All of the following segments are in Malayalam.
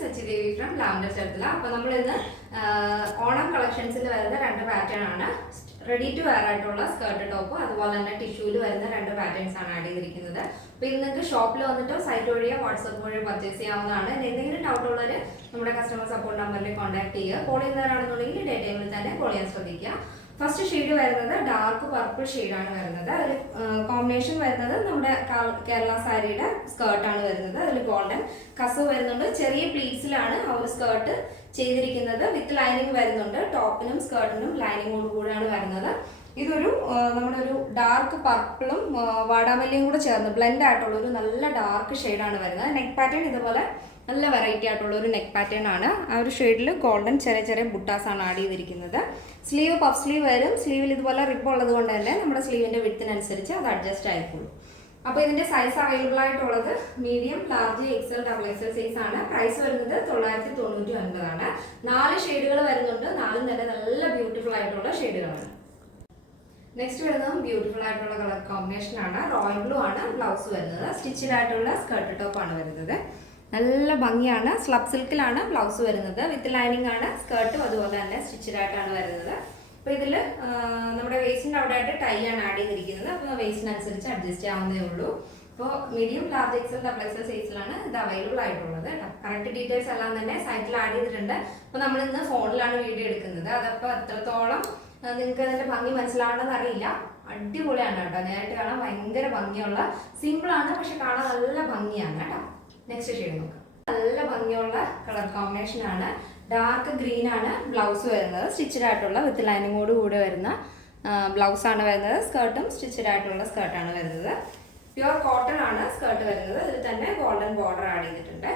Sachidevi from Lavender Chattala. അപ്പോൾ നമ്മൾ ഇന്ന് ഓണം കളക്ഷൻസിൽ വരുന്ന രണ്ട് പാറ്റേൺ ആണ്. റെഡി ടു വെയർ ആയിട്ടുള്ള സ്കേർട്ട് ടോപ്പ് അതുപോലെ തന്നെ ടിഷ്യൂവിൽ വരുന്ന രണ്ട് പാറ്റേൺസ് ആണ് ആഡ് ചെയ്തിരിക്കുന്നത്. അപ്പോൾ ഇത് നിങ്ങൾക്ക് ഷോപ്പിൽ വന്നിട്ട് സൈറ്റ് വഴിയോ വാട്സ്ആപ്പ് വഴിയോ പർച്ചേസ് ചെയ്യാവുന്നതാണ്. എന്തെങ്കിലും ഡൗട്ട് ഉള്ളവർ നമ്മുടെ കസ്റ്റമർ സപ്പോർട്ട് നമ്പറിൽ കോൺടാക്ട് ചെയ്യുക. കോൾ ചെയ്യുന്നവരാണെന്നുണ്ടെങ്കിൽ ഡേ ടൈമിൽ തന്നെ കോൾ ചെയ്യാൻ ശ്രദ്ധിക്കുക. ഫസ്റ്റ് ഷെയ്ഡ് വരുന്നത് ഡാർക്ക് പർപ്പിൾ ഷെയ്ഡാണ് വരുന്നത്. അതിൽ കോമ്പിനേഷൻ വരുന്നത് നമ്മുടെ കേരള സാരിയുടെ സ്കേർട്ടാണ് വരുന്നത്. അതിൽ ഗോൾഡൻ കസവ് വരുന്നുണ്ട്. ചെറിയ പ്ലീറ്റ്സിലാണ് ആ ഒരു സ്കേർട്ട് ചെയ്തിരിക്കുന്നത്. വിത്ത് ലൈനിങ് വരുന്നുണ്ട്. ടോപ്പിനും സ്കേർട്ടിനും ലൈനിങ്ങോട് കൂടെയാണ് വരുന്നത്. ഇതൊരു നമ്മുടെ ഒരു ഡാർക്ക് പർപ്പിളും വാടാമല്ലിയും കൂടെ ചേർന്ന് ബ്ലെൻഡ് ആയിട്ടുള്ള ഒരു നല്ല ഡാർക്ക് ഷെയ്ഡാണ് വരുന്നത്. നെക്ക് പാറ്റേൺ ഇതുപോലെ നല്ല വെറൈറ്റി ആയിട്ടുള്ള ഒരു നെക്ക് പാറ്റേൺ ആണ്. ആ ഒരു ഷെയ്ഡിൽ ഗോൾഡൻ ചെറിയ ചെറിയ ബുട്ടാസ് ആണ് ആഡ് ചെയ്തിരിക്കുന്നത്. സ്ലീവ് പഫ് സ്ലീവ് വരും. സ്ലീവിൽ ഇതുപോലെ റിബ് ഉള്ളത് കൊണ്ട് തന്നെ നമ്മുടെ സ്ലീവിന്റെ വിഡ്ത്തിനനുസരിച്ച് അത് അഡ്ജസ്റ്റ് ആയിക്കോളും. അപ്പോൾ ഇതിന്റെ സൈസ് അവൈലബിൾ ആയിട്ടുള്ളത് medium, large, XL, double XL size ആണ്. പ്രൈസ് വരുന്നത് 999 ആണ്. 4 ഷെയ്ഡുകൾ വരുന്നുണ്ട്. 4 തന്നെ നല്ല ബ്യൂട്ടിഫുൾ ആയിട്ടുള്ള ഷെയ്ഡുകളാണ്. നെക്സ്റ്റ് വരുന്നത് ബ്യൂട്ടിഫുൾ ആയിട്ടുള്ള കളർ കോമ്പിനേഷൻ ആണ്. റോയൽ ബ്ലൂ ആണ് ബ്ലൗസ് വരുന്നത്. സ്റ്റിച്ചഡ് ആയിട്ടുള്ള സ്കേർട്ട് ടോപ്പ് ആണ് വരുന്നത്. നല്ല ഭംഗിയാണ്. സ്ലബ് സിൽക്കിലാണ് ബ്ലൗസ് വരുന്നത്. വിത്ത് ലൈനിങ് ആണ് സ്കേർട്ടും അതുപോലെ തന്നെ സ്റ്റിച്ചഡ് ആയിട്ടാണ് വരുന്നത്. അപ്പോൾ ഇതിൽ നമ്മുടെ വേസ്റ്റിൻ്റെ അവിടെ ആയിട്ട് ടൈ ആണ് ആഡ് ചെയ്തിരിക്കുന്നത്. അപ്പോൾ വേസ്റ്റിനനുസരിച്ച് അഡ്ജസ്റ്റ് ചെയ്യാവുന്നതേ ഉള്ളൂ. അപ്പോൾ medium, large, XL, double XL സൈസിലാണ് ഇത് അവൈലബിൾ ആയിട്ടുള്ളത് കേട്ടോ. കറക്റ്റ് ഡീറ്റെയിൽസ് എല്ലാം തന്നെ സൈറ്റിൽ ആഡ് ചെയ്തിട്ടുണ്ട്. അപ്പോൾ നമ്മൾ ഇന്ന് ഫോണിലാണ് വീഡിയോ എടുക്കുന്നത്. അതപ്പോൾ എത്രത്തോളം നിങ്ങൾക്ക് അതിൻ്റെ ഭംഗി മനസ്സിലാവണമെന്ന് അറിയില്ല. അടിപൊളിയാണ് കേട്ടോ. നേരിട്ട് കാണാൻ ഭയങ്കര ഭംഗിയുള്ള, സിമ്പിളാണ് പക്ഷെ കാണാൻ നല്ല ഭംഗിയാണ് കേട്ടോ. നെക്സ്റ്റ് ഷെയ്ഡ് നോക്കാം. നല്ല ഭംഗിയുള്ള കളർ കോമ്പിനേഷൻ ആണ്. ഡാർക്ക് ഗ്രീൻ ആണ് ബ്ലൗസ് വരുന്നത്. സ്റ്റിച്ചഡ് ആയിട്ടുള്ള വിത്ത് ലൈനിങ്ങോട് കൂടെ വരുന്ന ബ്ലൗസ് ആണ് വരുന്നത്. സ്കേർട്ടും സ്റ്റിച്ചഡ് ആയിട്ടുള്ള സ്കേർട്ടാണ് വരുന്നത്. പ്യുവർ കോട്ടൺ ആണ് സ്കേർട്ട് വരുന്നത്. അതിൽ തന്നെ ഗോൾഡൻ ബോർഡർ ആഡ് ചെയ്തിട്ടുണ്ട്.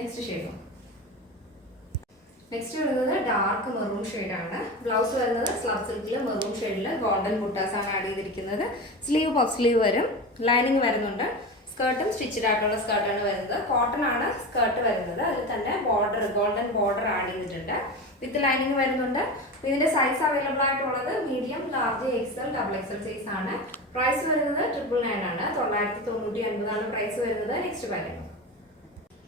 നെക്സ്റ്റ് ഷെയ്ഡ് നോക്കാം. നെക്സ്റ്റ് വരുന്നത് ഡാർക്ക് മെറൂൺ ഷെയ്ഡാണ്. ബ്ലൗസ് വരുന്നത് സ്ലബ് സിൽക്കിൽ മെറൂൺ ഷെയ്ഡിൽ ഗോൾഡൻ ബുട്ടാസ് ആണ് ആഡ് ചെയ്തിരിക്കുന്നത്. സ്ലീവ് പഫ് സ്ലീവ് വരും. ലൈനിങ് വരുന്നുണ്ട്. സ്കേർട്ടും സ്റ്റിച്ചഡ് ആയിട്ടുള്ള സ്കേർട്ടാണ് വരുന്നത്. കോട്ടൺ ആണ് സ്കേർട്ട് വരുന്നത്. അതിൽ തന്നെ ബോർഡർ ഗോൾഡൻ ബോർഡർ ആഡ് ചെയ്തിട്ടുണ്ട്. വിത്ത് ലൈനിങ് വരുന്നുണ്ട്. ഇതിന്റെ സൈസ് അവൈലബിൾ ആയിട്ടുള്ളത് medium, large, XL, double XL size ആണ്. പ്രൈസ് വരുന്നത് 999 ആണ്. 999 ആണ് പ്രൈസ് വരുന്നത്. Next pattern.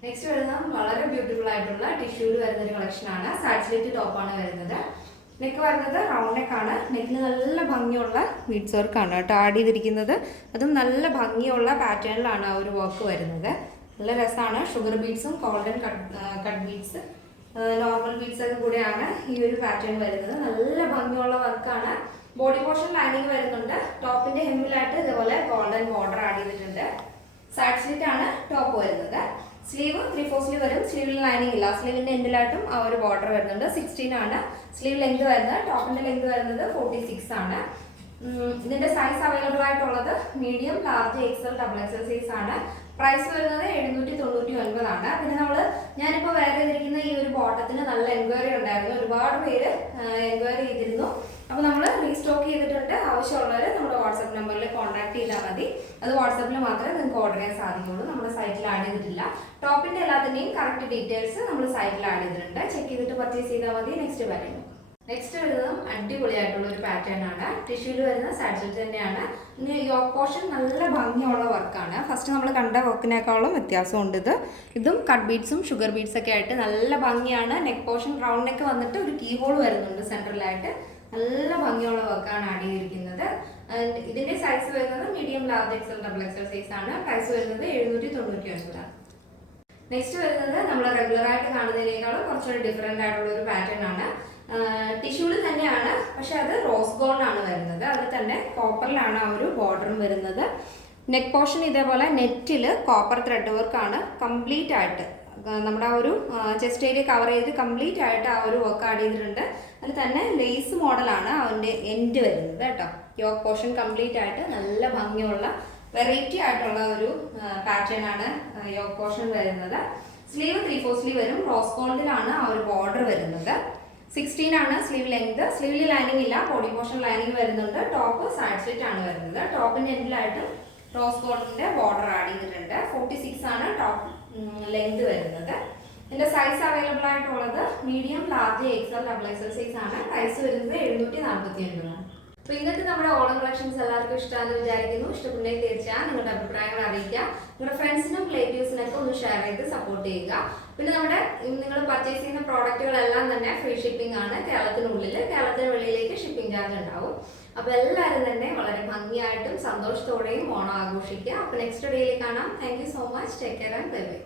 നെക്സ്റ്റ് വരുന്നത് വളരെ ബ്യൂട്ടിഫുൾ ആയിട്ടുള്ള ടിഷ്യൂല് വരുന്ന ഒരു കളക്ഷൻ ആണ്. സാറ്റിലൈറ്റ് ടോപ്പാണ് വരുന്നത്. നെക്ക് വരുന്നത് റൗണ്ട് നെക്ക് ആണ്. നെക്കിന് നല്ല ഭംഗിയുള്ള ബീഡ്സ് വർക്കാണ് കേട്ടോ ആഡ് ചെയ്തിരിക്കുന്നത്. അതും നല്ല ഭംഗിയുള്ള പാറ്റേണിലാണ് ആ ഒരു വർക്ക് വരുന്നത്. നല്ല രസമാണ്. ഷുഗർ ബീഡ്സും golden cut beads, normal beads ഒക്കെ കൂടെയാണ് ഈ ഒരു പാറ്റേൺ വരുന്നത്. നല്ല ഭംഗിയുള്ള വർക്കാണ്. ബോഡി പോർഷൻ ലൈനിങ് വരുന്നുണ്ട്. ടോപ്പിന്റെ ഹെമ്മിലായിട്ട് ഇതുപോലെ ഗോൾഡൻ ബോർഡർ ആഡ് ചെയ്തിട്ടുണ്ട്. സൈഡ് സ്ലിറ്റ് ആണ് ടോപ്പ് വരുന്നത്. സ്ലീവ് 3/4 സ്ലീവ് വരും. സ്ലീവിൽ ലൈനിങ് ഇല്ല. സ്ലീവിന്റെ എൻഡിലായിട്ടും ആ ഒരു ബോർഡർ വരുന്നുണ്ട്. 16 ആണ് സ്ലീവ് ലെങ്ത് വരുന്നത്. ടോപ്പിന്റെ ലെങ്ത് വരുന്നത് 46 ആണ്. ഇതിന്റെ സൈസ് അവൈലബിൾ ആയിട്ടുള്ളത് medium, large, XL, double XL size ആണ്. പ്രൈസ് വരുന്നത് 799 ആണ്. പിന്നെ ഞാനിപ്പോൾ വെയർ ചെയ്തിരിക്കുന്ന ഈ ഒരു ബോട്ടത്തിന് നല്ല എൻക്വയറി ഉണ്ടായിരുന്നു. ഒരുപാട് പേര് എൻക്വയറി ചെയ്തിരുന്നു. അപ്പോൾ നമ്മൾ റീസ്റ്റോക്ക് ചെയ്തിട്ടുണ്ട്. ആവശ്യമുള്ളവർ നമ്മുടെ വാട്സാപ്പ് നമ്പറിൽ കോൺടാക്ട് ചെയ്താൽ മതി. അത് വാട്സാപ്പിൽ മാത്രമേ നിങ്ങൾക്ക് ഓർഡർ ചെയ്യാൻ സാധിക്കുള്ളൂ. നമ്മുടെ സൈറ്റിൽ ആഡ് ചെയ്തിട്ടില്ല. ടോപ്പിന്റെ എല്ലാത്തിൻ്റെയും കറക്റ്റ് ഡീറ്റെയിൽസ് നമ്മൾ സൈറ്റിൽ ആഡ് ചെയ്തിട്ടുണ്ട്. ചെക്ക് ചെയ്തിട്ട് പർച്ചേസ് ചെയ്താൽ മതി. Next pattern. നെക്സ്റ്റ് വരുന്നതും അടിപൊളിയായിട്ടുള്ള ഒരു പാറ്റേൺ ആണ്. ടിഷ്യൂല് വരുന്ന സാറ്റിൽ തന്നെയാണ്. ഇനി യോക്ക് പോർഷൻ നല്ല ഭംഗിയുള്ള വർക്കാണ്. ഫസ്റ്റ് നമ്മൾ കണ്ട വർക്കിനേക്കാളും വ്യത്യാസമുണ്ട്. ഇതും കട്ട് ബീഡ്സും ഷുഗർ ബീഡ്സ് ഒക്കെ ആയിട്ട് നല്ല ഭംഗിയാണ്. നെക്ക് പോർഷൻ റൗണ്ട് നെക്ക് വന്നിട്ട് ഒരു കീ ഹോൾ വരുന്നുണ്ട് സെൻട്രലായിട്ട്. നല്ല ഭംഗിയുള്ള വർക്കാണ് ആഡ് ചെയ്തിരിക്കുന്നത്. ഇതിന്റെ സൈസ് വരുന്നത് medium, large, XL, double XL size ആണ്. പ്രൈസ് വരുന്നത് 799 ആണ്. നെക്സ്റ്റ് വരുന്നത് നമ്മൾ റെഗുലർ ആയിട്ട് കാണുന്നതിനേക്കാളും കുറച്ചുകൂടി ഡിഫറെന്റ് ആയിട്ടുള്ള ഒരു പാറ്റേൺ ആണ്. ടിഷ്യൂല് തന്നെയാണ്, പക്ഷെ അത് റോസ് ഗോൾഡ് ആണ് വരുന്നത്. അതിൽ തന്നെ കോപ്പറിലാണ് ആ ഒരു ബോർഡറും വരുന്നത്. നെക്ക് പോർഷൻ ഇതേപോലെ നെറ്റിൽ കോപ്പർ ത്രെഡ് വർക്കാണ് കംപ്ലീറ്റ് ആയിട്ട്. നമ്മുടെ ആ ഒരു ചെസ്റ്റ് ഏരിയ കവർ ചെയ്ത് കംപ്ലീറ്റ് ആയിട്ട് ആ ഒരു വർക്ക് ആഡ് ചെയ്തിട്ടുണ്ട്. അതിൽ തന്നെ ലേസ് മോഡലാണ് അതിൻ്റെ എൻഡ് വരുന്നത് കേട്ടോ. യോക്ക് പോർഷൻ കംപ്ലീറ്റ് ആയിട്ട് നല്ല ഭംഗിയുള്ള വെറൈറ്റി ആയിട്ടുള്ള ഒരു പാറ്റേൺ ആണ് യോക്ക് പോർഷൻ വരുന്നത്. സ്ലീവ് 3/4 സ്ലീവ് വരും. റോസ് ഗോൾഡിലാണ് ആ ഒരു ബോർഡർ വരുന്നത്. 16 ആണ് സ്ലീവ് ലെങ്ത്. സ്ലീവിൽ ലൈനിങ് ഇല്ല. ബോഡി പോർഷൻ ലൈനിങ് വരുന്നുണ്ട്. ടോപ്പ് സൈഡ് സ്ലിറ്റ് ആണ് വരുന്നത്. ടോപ്പിന്റെ എൻഡിലായിട്ട് റോസ് ഗോൾഡിന്റെ ബോർഡർ ആഡ് ചെയ്തിട്ടുണ്ട്. 46 ആണ് ടോപ്പ് ലെങ്ത് വരുന്നത്. ഇതിന്റെ സൈസ് അവൈലബിൾ ആയിട്ടുള്ളത് medium, large, XL, double XL size ആണ്. പ്രൈസ് വരുന്നത് 749 ആണ്. അപ്പോൾ ഇന്നത്തെ നമ്മുടെ ഓണം കളക്ഷൻസ് എല്ലാവർക്കും ഇഷ്ടമാണെന്ന് വിചാരിക്കുന്നു. ഇഷ്ടപ്പെട്ടെങ്കിൽ തീർച്ചയായും നിങ്ങളുടെ അഭിപ്രായങ്ങൾ അറിയിക്കുക. നിങ്ങളുടെ ഫ്രണ്ട്സിനും റിലേറ്റീവ്സിനൊക്കെ ഒന്ന് ഷെയർ ചെയ്ത് ചെയ്ത് സപ്പോർട്ട് ചെയ്യുക. പിന്നെ നമ്മുടെ നിങ്ങൾ പർച്ചേസ് ചെയ്യുന്ന പ്രോഡക്റ്റുകളെല്ലാം തന്നെ ഫ്രീ ഷിപ്പിംഗ് ആണ്. കേരളത്തിനുള്ളിൽ, കേരളത്തിന് വെളിയിലേക്ക് ഷിപ്പിംഗ് ചാർജ് ഉണ്ടാവും. അപ്പോൾ എല്ലാവരും തന്നെ വളരെ ഭംഗിയായിട്ടും സന്തോഷത്തോടെയും ഓണം ആഘോഷിക്കുക. അപ്പോൾ നെക്സ്റ്റ് ഡേയിൽ കാണാം. Thank you so much. Take care and bye bye.